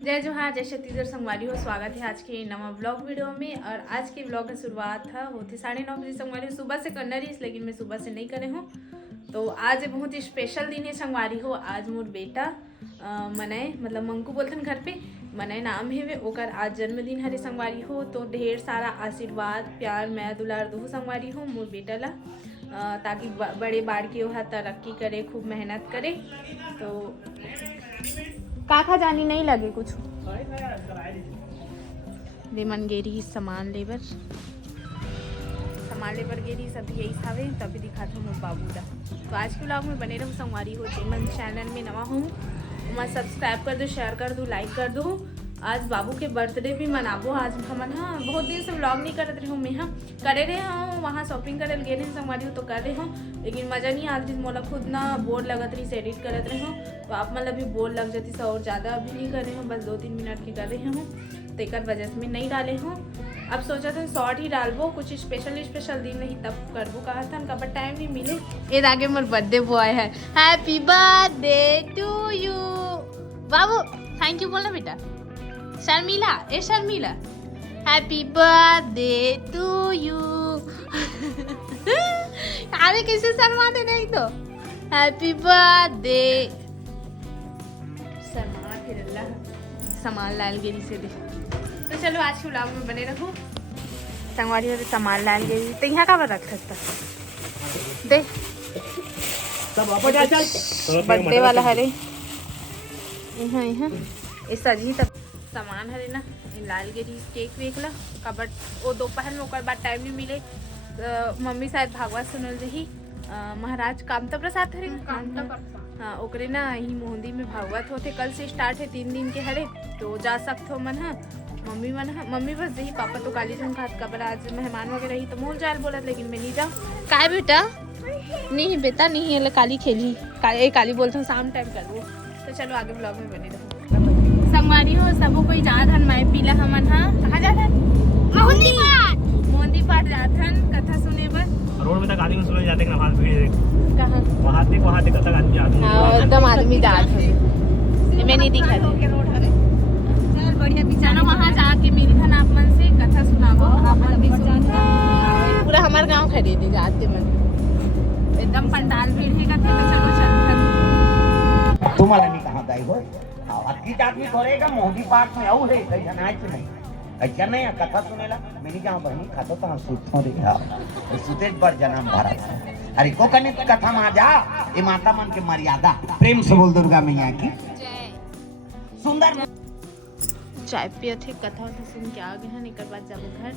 जय जोहार, जय छत्तीसगढ़ संगवारी हो। स्वागत है आज के नवा ब्लॉग वीडियो में। और आज के ब्लॉग की शुरुआत था होती 9:30 बजे संगवारी हो। सुबह से करना रही, लेकिन मैं सुबह से नहीं करे हूँ। तो आज बहुत ही स्पेशल दिन है संगवारी हो। आज मोर बेटा मनाए, मतलब मंकू बोलते हैं घर पे, मनाए नाम है वे ओकर आज जन्मदिन हरे संगवारी हो। तो ढेर सारा आशीर्वाद प्यार मैं दुलार दो संगवारी हो मोर बेटा ला, ताकि बड़े बाढ़ के वह तरक्की करे, खूब मेहनत करे। तो काका जानी नहीं लगे कुछ लेमन गेरी सामान लेबर गेरी सब यही खावे, तभी दिखाता हूँ मोर बाबू ला। तो आज के ब्लॉग में बने रहो संगवारी हो। जेमन चैनल में नवा हूँ मैं सब्सक्राइब कर दो, शेयर कर दो, लाइक कर दो। आज बाबू के बर्थडे भी मनाबो। आज हमन बहुत दिन से व्लॉग नहीं करत रहे हूँ। मैं करे रहे हूँ वहाँ शॉपिंग करे गए रहे संगवारी हो, तो कर रहे हूँ, लेकिन मज़ा नहीं आती। मोला खुद ना बोर लगत रही से एडिट करत रहे हूँ। तो आप मतलब भी बोर लग जाती से, और ज़्यादा अभी नहीं कर रहे हूँ, बस 2-3 मिनट की कर रहे हूँ। तो एक वजह से मैं नहीं डाले हूँ। अब सोचा था शॉर्ट ही डालबो, कुछ स्पेशल दिन नहीं तब करबो कहा था, कब टाइम नहीं मिले। ये आगे मोर बर्थडे बॉय है। हैप्पी बर्थडे टू यू बाबू। थैंक यू बोलना बेटा। शर्मिला, ए Sharmila, happy birthday to you. अरे कैसे शर्माते नहीं तो। Happy birthday. शर्मा फिर अल्लाह सामान लाल गेरी से दे। तो चलो आज के व्लॉग में बने रहो संगवारी हो। सामान लाल गेरी तो यहाँ का रख सकता दे बर्थडे वाला हरे यहाँ यहाँ ये सजी तब सामान हरे ना लाल गेरी केक वेक ला कबट। वो दोपहर में ओकर बाद टाइम नहीं मिले। मम्मी शायद भागवत सुनल रही महाराज कामता प्रसाद हरे हाँ ओकरे ना यही मोहंदी में भागवत होते। कल से स्टार्ट है 3 दिन के हरे, तो जा सकते हो मन हाँ। मम्मी बस यही, पापा तो काली जम खात कबर आज मेहमान वगैरह ही तो मोल जाल बोलत, लेकिन मैं नहीं जाऊँ। काय बेटा नहीं बेटा नहीं है काली खेली काली बोलते हूँ शाम टाइम कर वो। तो चलो आगे ब्लॉग में बने रहो संगवारी हो। सबो कोई जात हन माई पीला हमन कहाँ जात हन मोहंदी पाठ जात हन कथा सुने बर। रोड में तक आदमी सुने जाते हैं ना, वहाँ भीड़ कहाँ वहाँ तक तक आदमी जाते हैं। हाँ एकदम आदमी जात है, मैं नहीं दिखा चलो वहाँ जाके मिली थन आप मन से कथा सुनाबो। आपन भी सुनता पूरा हमारे गाँव खरीदे जाते मन एकदम पंडाल भीड़ है कथे। तो चलो चल तुम्हाला नहीं कहा दाई हो अक्की आदमी करेगा मोदी पार्क में आऊ है कहीं जनाय से नहीं अच्छा नहीं कथा सुनेला मेरी जहाँ बहनी खातो तो सुतों रे हां सुतेज पर जन्म भरा अरे को कने कथा में जा ये माता मन के मर्यादा प्रेम से बोल दुर्गा मैया की सुंदर चाय पिए थे कथा सुन के आ गए हैं। निकल बाद जाबो घर।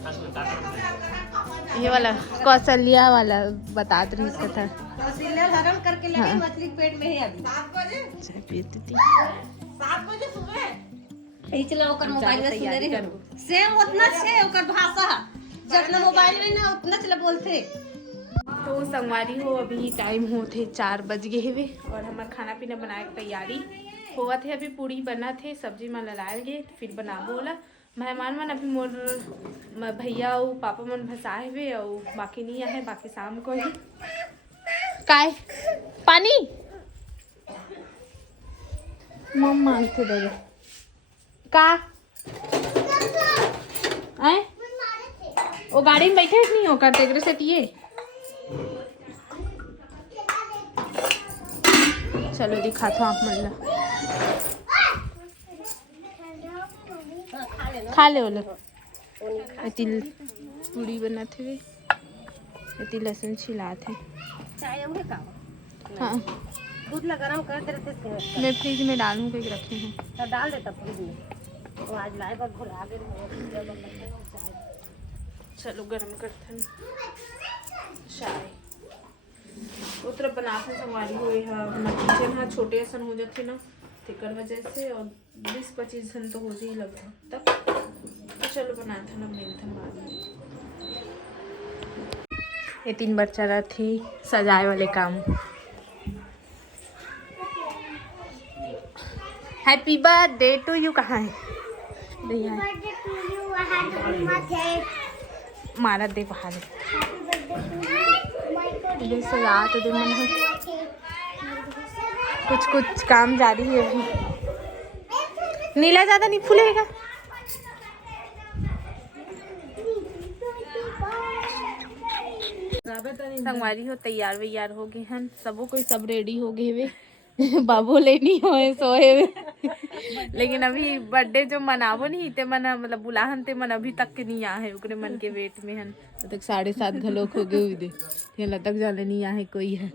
ये वाला कौशल्या वाला बतात रही कथा हरण करके ले गई मछली पेट में है अभी 7 बजे चाय पीती थी 7 बजे सुबह यही चला ओकर मोबाइल में सुने रे सेम उतना छे ओकर भाषा जितना मोबाइल में ना उतना चला बोलते। तो संगवारी हो अभी टाइम होते 4 बज गए हुए और हमारा खाना पीना बनाए की तैयारी होवा थे। अभी पूरी बना थे, सब्जी में ललाए गए फिर बना बोला। मेहमान मन अभी मोर भैया और पापा मन भसाए हुए और बाकी नहीं आए, बाकी शाम को ही काय पानी मम मांगते दे का आए वो गाड़ी में बैठे नहीं हो करते एकरे से पिए। चलो दिखाता हूँ आप मतलब खा ले बोलो। तिल पूरी बनाते हुए तिल लहसुन छिलाते चाय उहे का हाँ दूध ला गरम कर देते थे मैं फ्रिज में डालूँ के रखे हैं तो डाल देता फ्रिज में। तो आज लाए पर भुला गए। चलो गरम करते हैं चाय उतर बनाते संगवारी हुए किचन हाँ छोटे सन हो जाते ना तेकर वजह से, और 20-25 जन तो हो ही लगभग तक। तो चलो बनाते ना मिलते बाद में। ये 3 बच्चा रहा थी सजाए वाले काम। हैप्पी बर्थडे टू यू कहाँ है भैया मारा दे बाहर सजा तो दे मन है कुछ काम जारी है अभी। नीला ज्यादा नहीं फूलेगा। संगवारी हो तैयार वैयार हो गए हन, सबो कोई सब रेडी हो गए वे बाबू लेनी होए सोए वे लेकिन अभी बर्थडे जो मनावो नहीं ते मन मतलब बुलाहन ते मन अभी तक के नहीं आए ओकरे मन के वेट में हन। तक 7:30 घलोक हो गए दे तक जाने नहीं आए कोई है।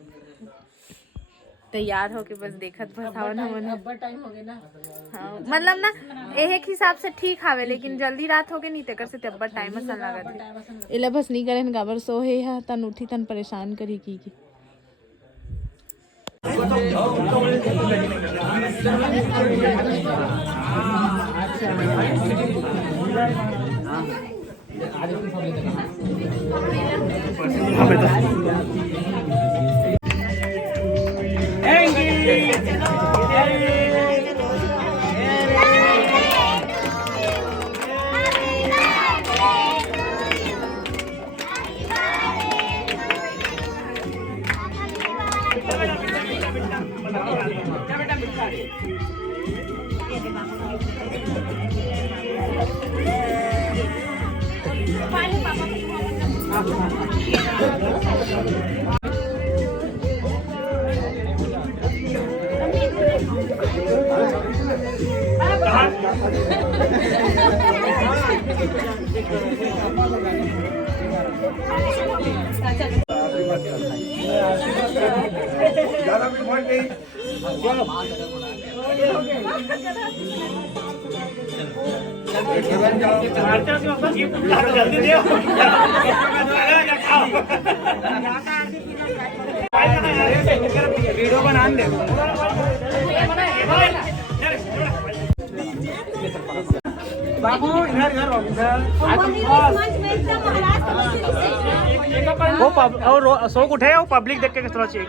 तैयार होके बस देखत बस हवन हवन टाइम हो गया ना। हाँ मतलब ना एक हिसाब से ठीक हावे लेकिन जल्दी रात हो गई नहीं तेकर से तब्बत टाइम असन लागत एला बस नहीं करन गाबर सोहे हा तन उठी तन परेशान करी की जल्दी दे वीडियो बना दे बाबू इधर इधर वो और शौक उठे वो पब्लिक देख के थोड़ा चेक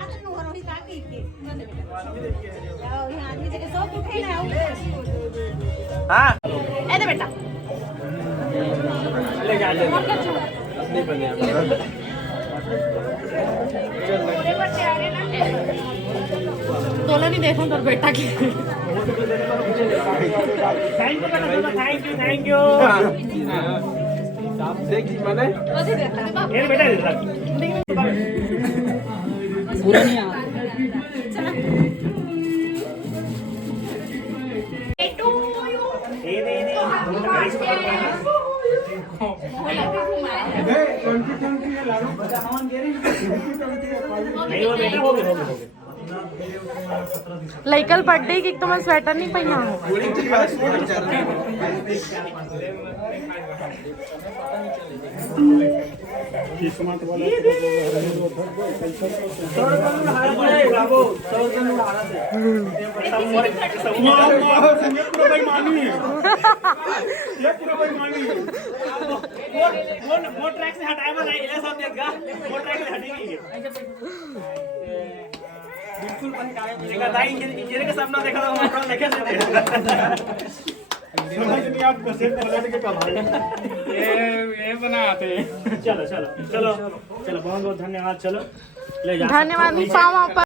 हाँ बेटा तोला नहीं देखो तो बेटा की थैंक यू पूरा नहीं आ लइकल बर्थडे की तो मैं स्वेटर नहीं पहना वो ट्रैक से हटाए बना इले सब देख गा वो ट्रैक से हटेगी बिल्कुल पहचाने मिलेगा दाई इंजन के सामने देखा था मोटर देखे से समझ नहीं आप कैसे पलट के कमाल ये बनाते चलो चलो चलो चलो बहुत बहुत धन्यवाद चलो ले जा धन्यवाद पावा